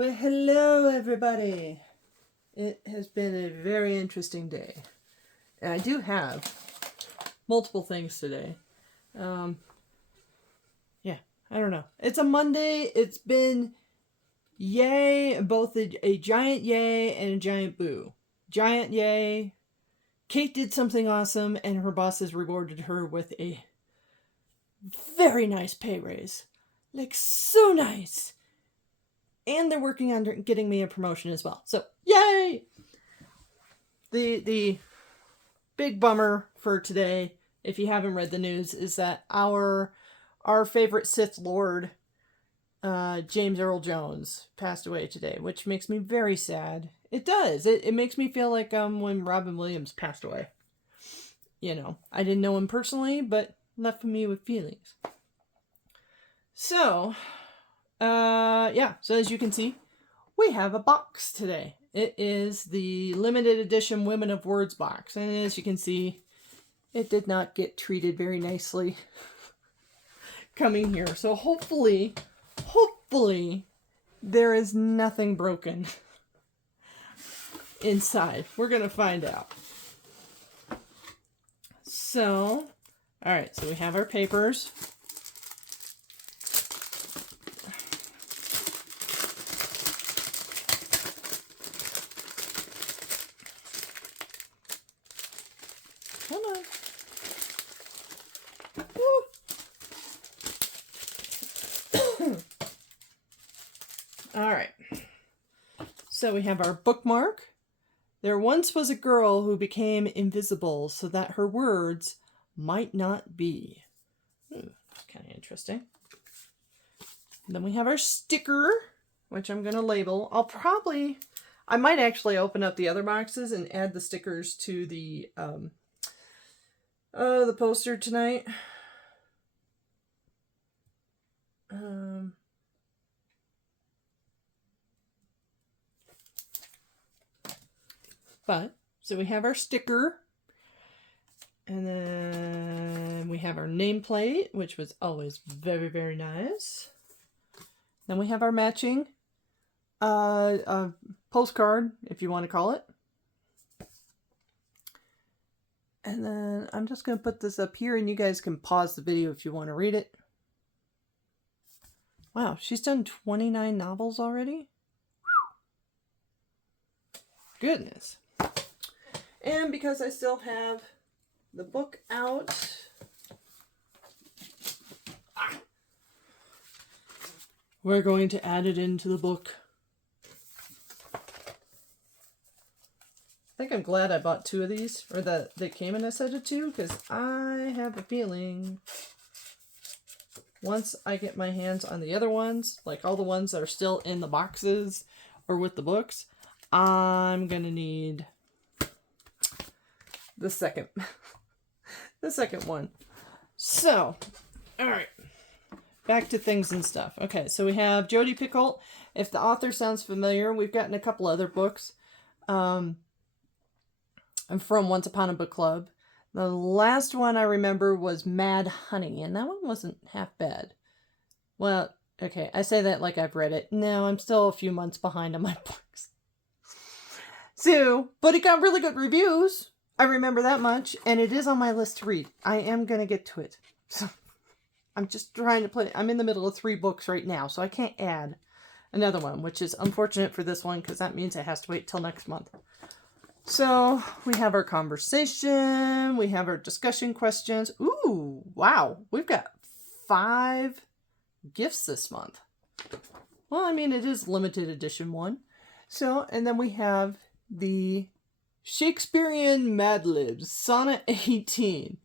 Well, hello everybody. It has been a very interesting day. And I do have multiple things today. Yeah, I don't know. It's a Monday. It's been yay, both a giant yay and a giant boo. Giant yay. Kate did something awesome and her boss has rewarded her with a very nice pay raise. Like, so nice. And they're working on getting me a promotion as well. So, yay! The big bummer for today, if you haven't read the news, is that our favorite Sith Lord, James Earl Jones, passed away today, which makes me very sad. It does. It makes me feel like when Robin Williams passed away. You know, I didn't know him personally, but left me with feelings. So, yeah, so as you can see, we have a box today. It is the limited edition Women of Words box. And as you can see, it did not get treated very nicely coming here. So hopefully, there is nothing broken inside. We're going to find out. So, all right, so we have our papers. Come on. All right. So we have our bookmark. There once was a girl who became invisible so that her words might not be. That's kind of interesting. And then we have our sticker, which I'm going to label. I might actually open up the other boxes and add the stickers to the poster tonight. So we have our sticker, and then we have our nameplate, which was always very, very nice. Then we have our matching postcard, if you want to call it. And then I'm just going to put this up here, and you guys can pause the video if you want to read it. Wow, she's done 29 novels already? Goodness. And because I still have the book out, we're going to add it into the book. I think I'm glad I bought two of these, or that they came in a set of two, because I have a feeling once I get my hands on the other ones, like all the ones that are still in the boxes or with the books, I'm going to need the second one. So, all right, back to things and stuff. Okay, so we have Jodi Picoult. If the author sounds familiar, we've gotten a couple other books from Once Upon a Book Club. The last one I remember was Mad Honey, and that one wasn't half bad. Well, okay, I say that like I've read it. No, I'm still a few months behind on my books. So, but it got really good reviews. I remember that much, and it is on my list to read. I am going to get to it. So, I'm just trying to play. I'm in the middle of 3 books right now, so I can't add another one, which is unfortunate for this one, because that means it has to wait till next month. So, we have our conversation. We have our discussion questions. Ooh, wow. We've got 5 gifts this month. Well, I mean, it is limited edition one. So, and then we have the Shakespearean Mad Libs, Sonnet 18.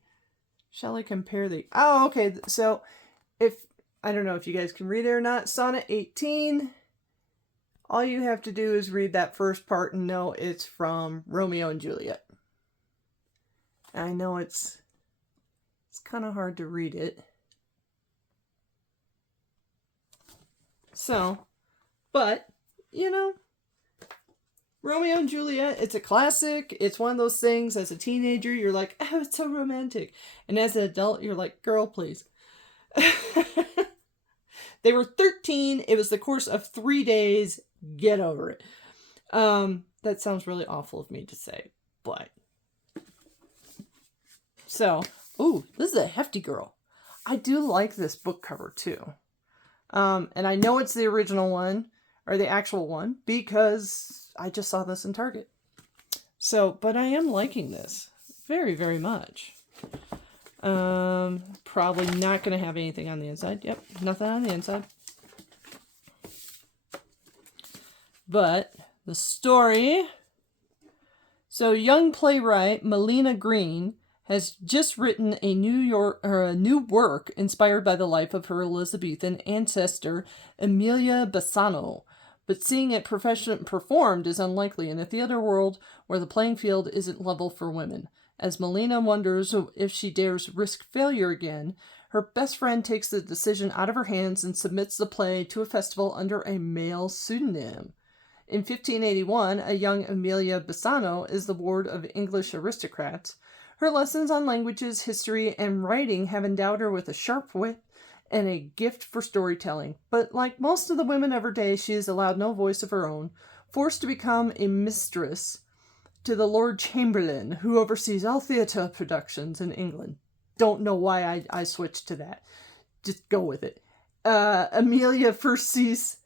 Shall I compare the... Oh, okay. So, I don't know if you guys can read it or not. Sonnet 18. All you have to do is read that first part and know it's from Romeo and Juliet. I know it's kind of hard to read it. So, but, you know, Romeo and Juliet, it's a classic. It's one of those things, as a teenager, you're like, oh, it's so romantic. And as an adult, you're like, girl, please. They were 13. It was the course of 3 days. Get over it. That sounds really awful of me to say, but. So, ooh, this is a hefty girl. I do like this book cover too. And I know it's the original one, or the actual one, because I just saw this in Target. So, but I am liking this very, very much. Probably not going to have anything on the inside. Yep, nothing on the inside. But the story. So, young playwright Melina Green has just written a new work inspired by the life of her Elizabethan ancestor Emilia Bassano. But seeing it performed is unlikely in a theater world where the playing field isn't level for women. As Melina wonders if she dares risk failure again, her best friend takes the decision out of her hands and submits the play to a festival under a male pseudonym. In 1581, a young Emilia Bassano is the ward of English aristocrats. Her lessons on languages, history, and writing have endowed her with a sharp wit and a gift for storytelling. But like most of the women of her day, she is allowed no voice of her own, forced to become a mistress to the Lord Chamberlain, who oversees all theatre productions in England. Don't know why I switched to that. Just go with it. Amelia first sees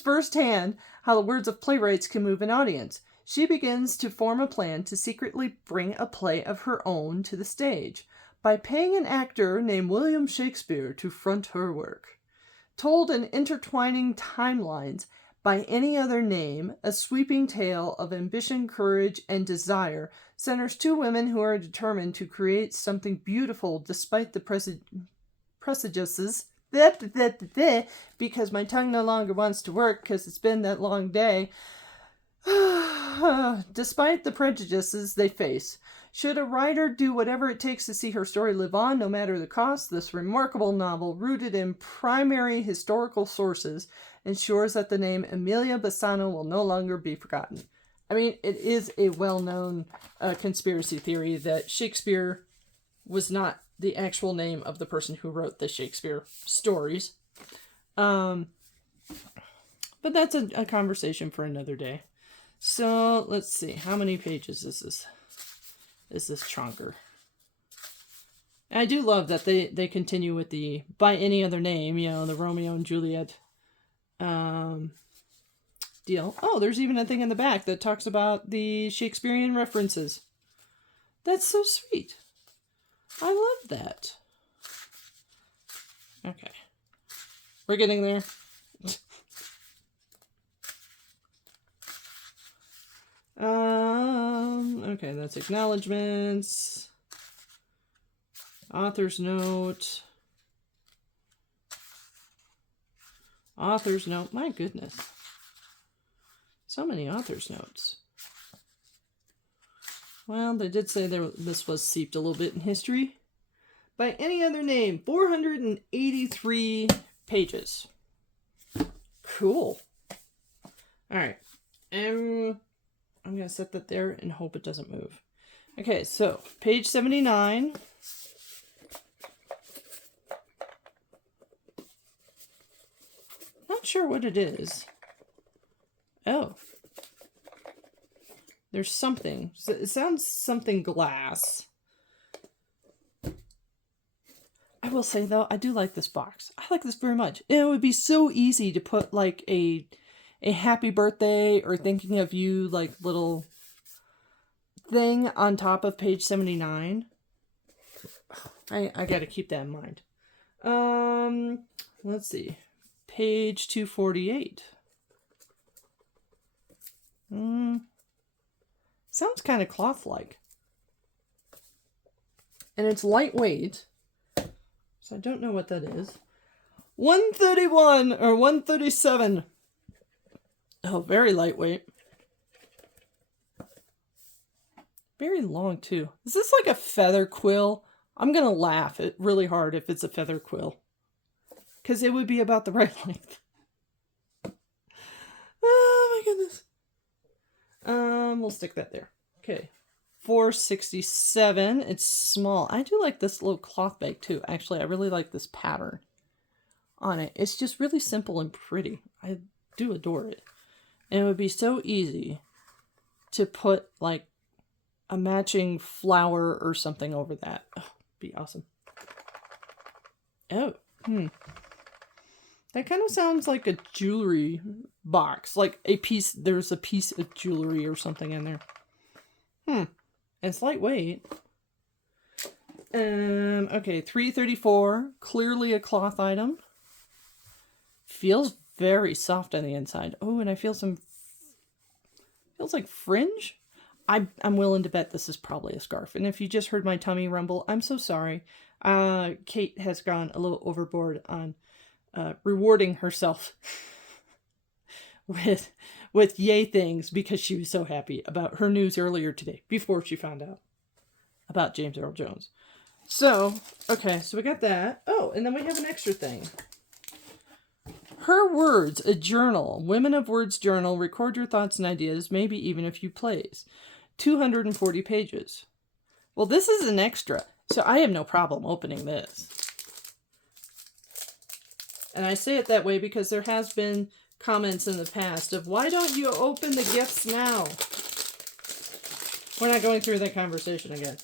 firsthand how the words of playwrights can move an audience. She begins to form a plan to secretly bring a play of her own to the stage by paying an actor named William Shakespeare to front her work. Told in intertwining timelines by any other name, a sweeping tale of ambition, courage, and desire centers two women who are determined to create something beautiful despite the prejudices. Because my tongue no longer wants to work because it's been that long day. Despite the prejudices they face, should a writer do whatever it takes to see her story live on, no matter the cost, this remarkable novel, rooted in primary historical sources, ensures that the name Emilia Bassano will no longer be forgotten. I mean, it is a well-known conspiracy theory that Shakespeare was not the actual name of the person who wrote the Shakespeare stories. But that's a conversation for another day. So, let's see. How many pages is this chonker? And I do love that they continue with the by any other name, the Romeo and Juliet deal. Oh, there's even a thing in the back that talks about the Shakespearean references. That's so sweet. I love that. Okay. We're getting there. Okay, that's acknowledgements. Author's note. Author's note. My goodness. So many author's notes. Well, they did say this was seeped a little bit in history. By any other name, 483 pages. Cool. Alright. I'm going to set that there and hope it doesn't move. Okay, so page 79. Not sure what it is. Oh. There's something. It sounds something glass. I will say, though, I do like this box. I like this very much. It would be so easy to put, like, a happy birthday or thinking of you, like, little thing on top of page 79. I gotta keep that in mind. Let's see. Page 248. Sounds kind of cloth-like. And it's lightweight. So I don't know what that is. 131 or 137. Oh, very lightweight. Very long, too. Is this like a feather quill? I'm going to laugh really hard if it's a feather quill. Because it would be about the right length. Oh, my goodness. We'll stick that there. Okay. 467. It's small. I do like this little cloth bag, too. Actually, I really like this pattern on it. It's just really simple and pretty. I do adore it. And it would be so easy to put like a matching flower or something over that. Oh, be awesome. Oh, that kind of sounds like a jewelry box. Like there's a piece of jewelry or something in there. It's lightweight. Okay, $3.34. Clearly a cloth item. Feels very soft on the inside. Oh, and I feel feels like fringe. I'm willing to bet this is probably a scarf. And if you just heard my tummy rumble, I'm so sorry. Kate has gone a little overboard on rewarding herself with yay things because she was so happy about her news earlier today before she found out about James Earl Jones. So, okay, so we got that. Oh, and then we have an extra thing. Her Words, a journal. Women of Words journal. Record your thoughts and ideas, maybe even a few plays. 240 pages. Well, this is an extra, so I have no problem opening this. And I say it that way because there has been comments in the past of, why don't you open the gifts now? We're not going through that conversation again.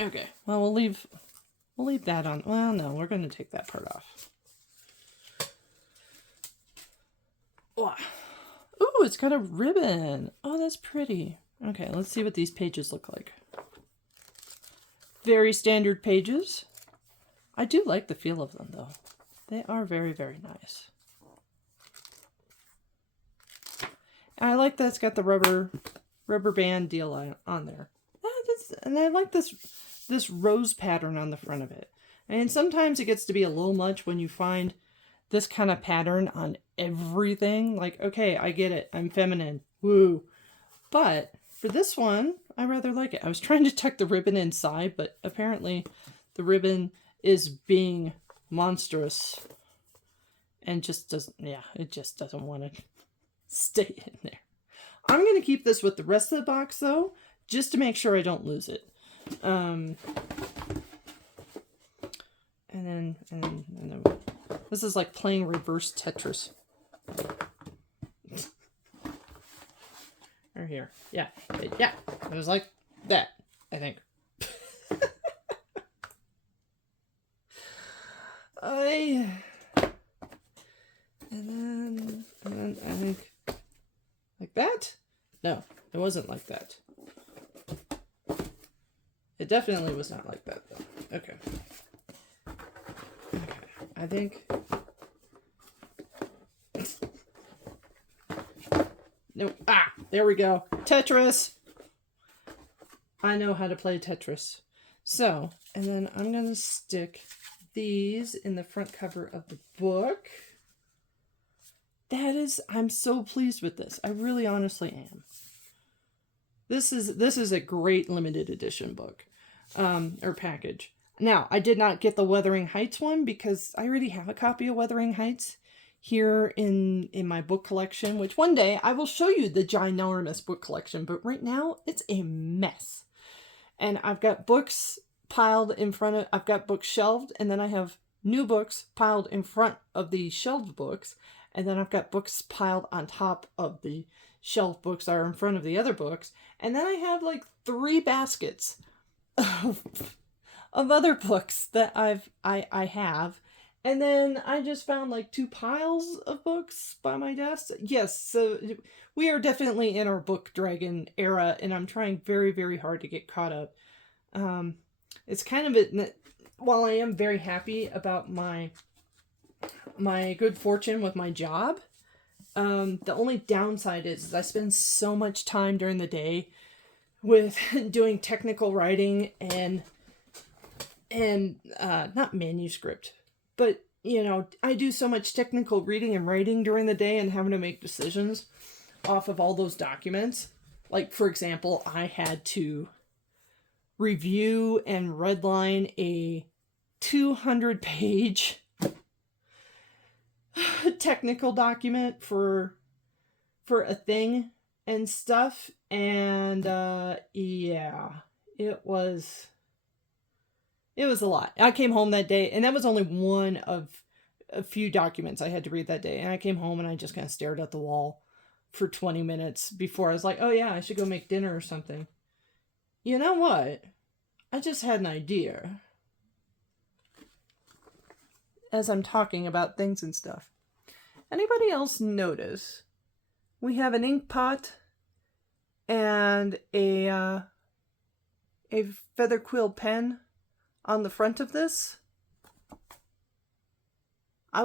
Okay, well, we'll leave that on. Well, no, we're going to take that part off. Ooh, it's got a ribbon. Oh, that's pretty. Okay, let's see what these pages look like. Very standard pages. I do like the feel of them, though. They are very, very nice. I like that it's got the rubber band deal on there. And I like this rose pattern on the front of it. And sometimes it gets to be a little much when you find this kind of pattern on everything. Like, okay, I get it. I'm feminine. Woo. But for this one, I rather like it. I was trying to tuck the ribbon inside, but apparently the ribbon is being monstrous and just doesn't, it just doesn't want to stay in there. I'm going to keep this with the rest of the box, though, just to make sure I don't lose it. And then this is like playing reverse Tetris. Or here. Yeah. Yeah. It was like that, I think. And then I think like that? No, it wasn't like that. It definitely was not like that, though. Okay. Okay. I think... No. Ah! There we go. Tetris! I know how to play Tetris. So, and then I'm going to stick these in the front cover of the book. I'm so pleased with this. I really honestly am. This is a great limited edition book, or package. Now, I did not get the Wuthering Heights one because I already have a copy of Wuthering Heights here in my book collection, which one day I will show you the ginormous book collection, but right now it's a mess. And I've got books piled in front of, I've got books shelved, and then I have new books piled in front of the shelved books, and then I've got books piled on top of the shelf books that are in front of the other books. And then I have like 3 baskets of other books that I have. And then I just found like 2 piles of books by my desk. Yes, so we are definitely in our book dragon era, and I'm trying very, very hard to get caught up. It's kind of while I am very happy about my good fortune with my job, the only downside is I spend so much time during the day with doing technical writing and not manuscript, but I do so much technical reading and writing during the day and having to make decisions off of all those documents. Like, for example, I had to review and redline a 200-page technical document for a thing and stuff, and yeah, it was It was a lot. I came home that day, and that was only one of a few documents I had to read that day. And I came home and I just kind of stared at the wall for 20 minutes before I was like, oh yeah, I should go make dinner or something. You know what? I just had an idea. As I'm talking about things and stuff. Anybody else notice we have an ink pot and a feather quill pen on the front of this? I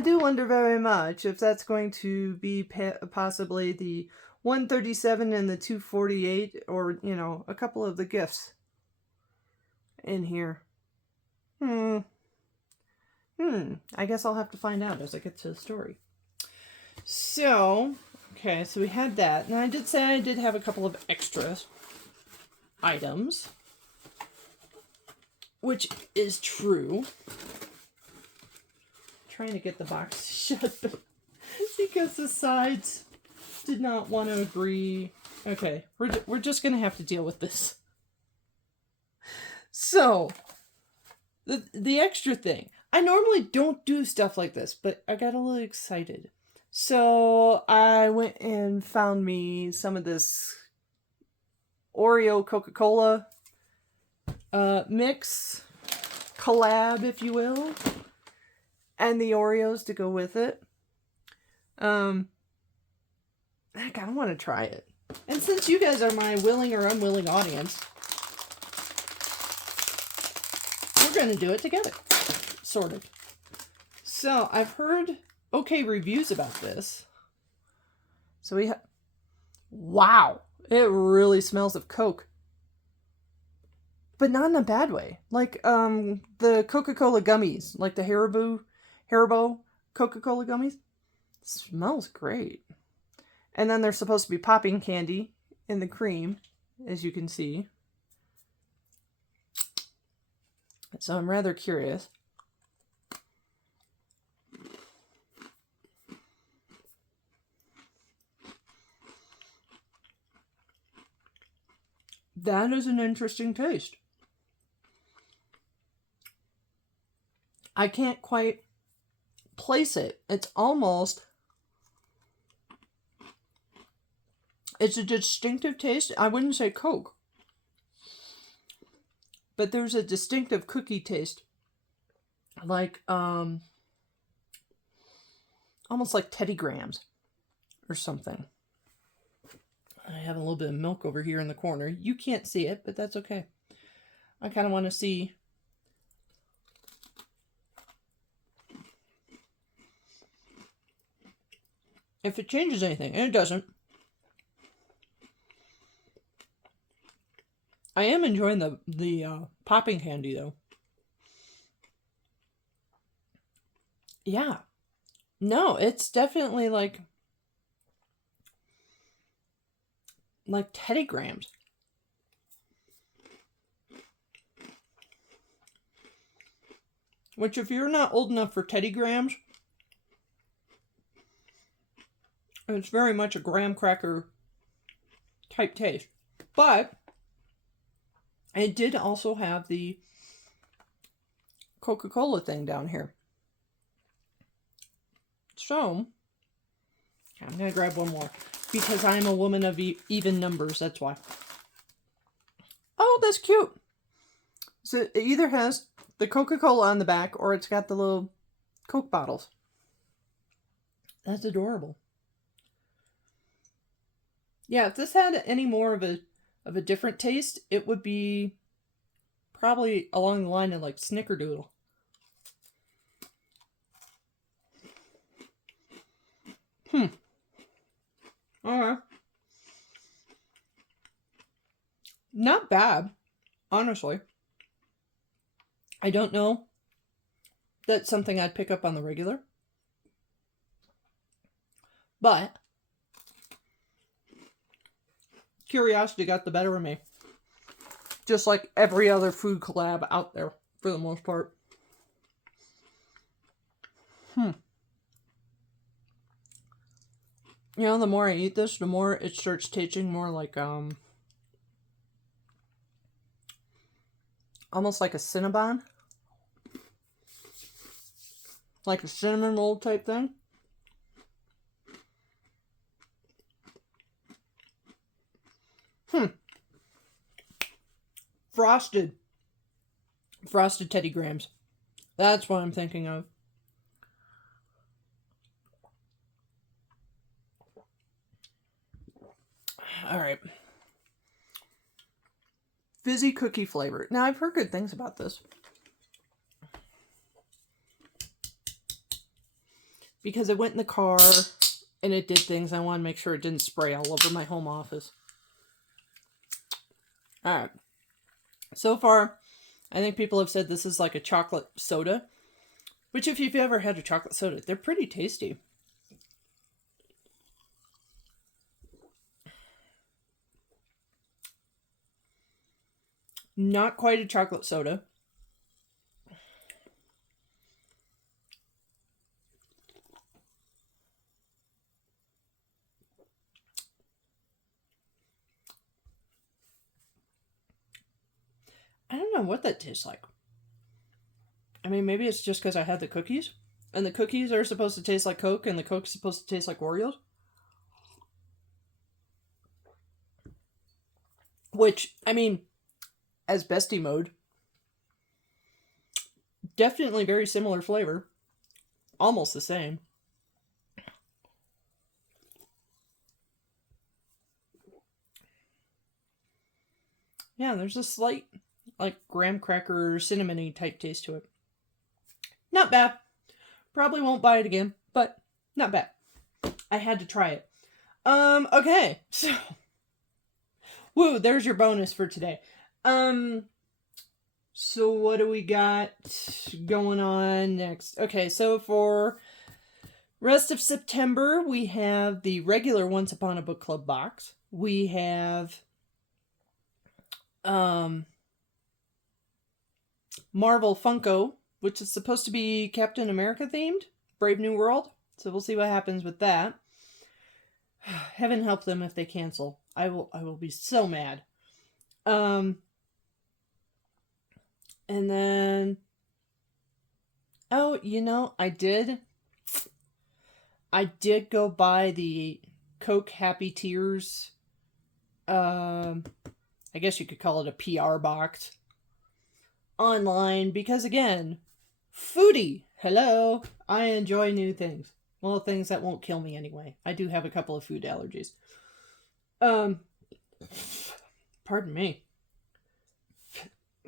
do wonder very much if that's going to be possibly the 137 and the 248, or, you know, a couple of the gifts in here. I guess I'll have to find out as I get to the story. So, okay, so we had that. And I did say I did have a couple of extra items, which is true. Trying to get the box shut because the sides did not want to agree. Okay, we're just going to have to deal with this. So, the extra thing. I normally don't do stuff like this, but I got a little excited. So I went and found me some of this Oreo Coca Cola mix, collab, if you will, and the Oreos to go with it. I kind of want to try it. And since you guys are my willing or unwilling audience, we're going to do it together. Sort of. So, I've heard okay reviews about this. So we have... Wow! It really smells of Coke. But not in a bad way. Like, the Coca Cola gummies. Like the Haribo Coca Cola gummies. Smells great. And then there's supposed to be popping candy in the cream, as you can see. So I'm rather curious. That is an interesting taste. I can't quite place it. It's a distinctive taste. I wouldn't say Coke. But there's a distinctive cookie taste. Like, almost like Teddy Grahams or something. I have a little bit of milk over here in the corner. You can't see it, but that's okay. I kind of want to see. If it changes anything, and it doesn't. I am enjoying the popping candy, though. Yeah. No, it's definitely like Teddy Grahams. Which, if you're not old enough for Teddy Grahams, it's very much a graham cracker type taste. But it did also have the Coca Cola thing down here. So, I'm going to grab one more. Because I'm a woman of even numbers, that's why. Oh, that's cute. So it either has the Coca-Cola on the back, or it's got the little Coke bottles. That's adorable. Yeah, if this had any more of a different taste, it would be probably along the line of like Snickerdoodle. Alright. Not bad, honestly. I don't know. That's something I'd pick up on the regular. But curiosity got the better of me. Just like every other food collab out there, for the most part. You know, the more I eat this, the more it starts tasting more like, Almost like a Cinnabon. Like a cinnamon roll type thing. Frosted Teddy Grahams. That's what I'm thinking of. All right. Fizzy cookie flavor. Now, I've heard good things about this. Because it went in the car and it did things. I want to make sure it didn't spray all over my home office. All right. So far, I think people have said this is like a chocolate soda. Which, if you've ever had a chocolate soda, they're pretty tasty. Not quite a chocolate soda. I don't know what that tastes like. I mean, maybe it's just because I had the cookies. And the cookies are supposed to taste like Coke, and the Coke's supposed to taste like Oreos. Which, I mean, as bestie mode, definitely very similar flavor. Almost the same. Yeah, there's a slight, like, graham cracker, cinnamony type taste to it. Not bad. Probably won't buy it again, but not bad. I had to try it. Okay, so... Woo, there's your bonus for today. So what do we got going on next? Okay, so for rest of September, we have the regular Once Upon a Book Club box. We have Marvel Funko, which is supposed to be Captain America themed, Brave New World. So we'll see what happens with that. Heaven help them if they cancel. I will be so mad. And then, oh, you know, I did go buy the Coke Happy Tears. I guess you could call it a PR box online because, again, Foodie. Hello, I enjoy new things. Well, things that won't kill me anyway. I do have a couple of food allergies. Pardon me.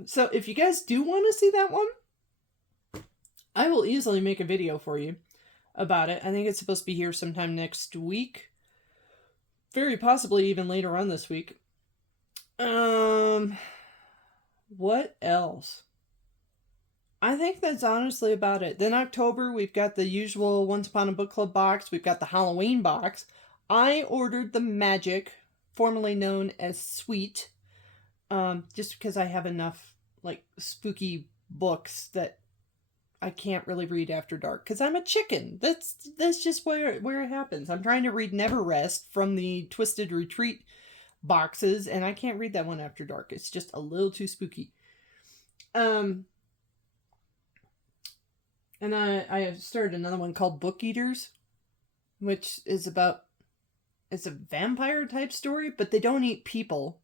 So if you guys do want to see that one, I will easily make a video for you about it. I think it's supposed to be here sometime next week. Very possibly even later on this week. What else? I think that's honestly about it. Then October, we've got the usual Once Upon a Book Club box. We've got the Halloween box. I ordered the Magic, formerly known as Sweet, just because I have enough, like, spooky books that I can't really read after dark. Because I'm a chicken. That's just where it happens. I'm trying to read Never Rest from the Twisted Retreat boxes, and I can't read that one after dark. It's just a little too spooky. And I started another one called Book Eaters, which is about, it's a vampire type story, but they don't eat people.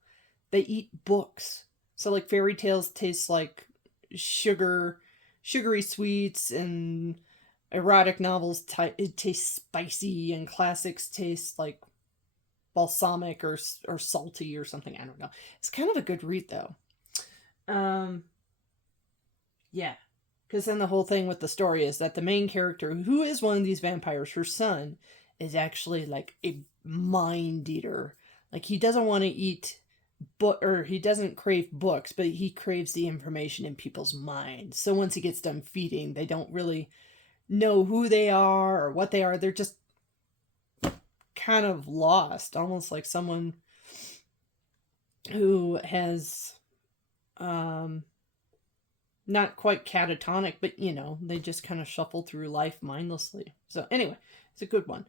They eat books. So, like, fairy tales taste like sugary sweets, and erotic novels it tastes spicy, and classics taste like balsamic or salty or something. I don't know. It's kind of a good read, though. Yeah. Because then the whole thing with the story is that the main character, who is one of these vampires, her son, is actually like a mind eater. Like, he doesn't want to eat or he doesn't crave books, but he craves the information in people's minds. So once he gets done feeding, they don't really know who they are or what they are. They're just kind of lost, almost like someone who has not quite catatonic, but, you know, they just kind of shuffle through life mindlessly. So anyway, it's a good one.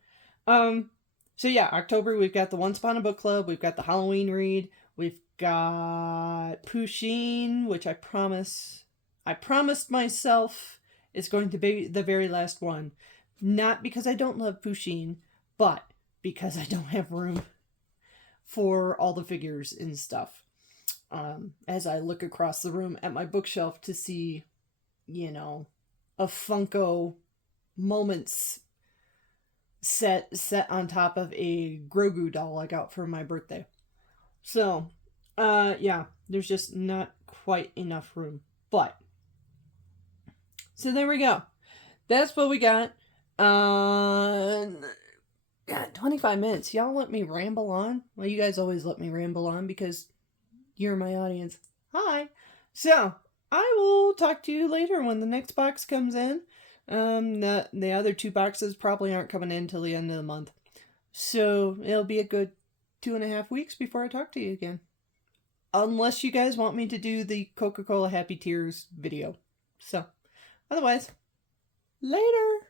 So yeah, October, we've got the Once Upon a Book Club, we've got the Halloween read, we've got Poutine, which I promised myself is going to be the very last one. Not because I don't love Poutine, but because I don't have room for all the figures and stuff. As I look across the room at my bookshelf to see, you know, a Funko Moments set on top of a Grogu doll I got for my birthday. So, yeah, there's just not quite enough room. But, so there we go. That's what we got. Yeah, 25 minutes. Y'all let me ramble on? Well, you guys always let me ramble on because you're my audience. Hi. So, I will talk to you later when the next box comes in. The other 2 boxes probably aren't coming in till the end of the month. So, it'll be a good 2.5 weeks before I talk to you again. Unless you guys want me to do the Coca Cola Happy Tears video. So, otherwise, later!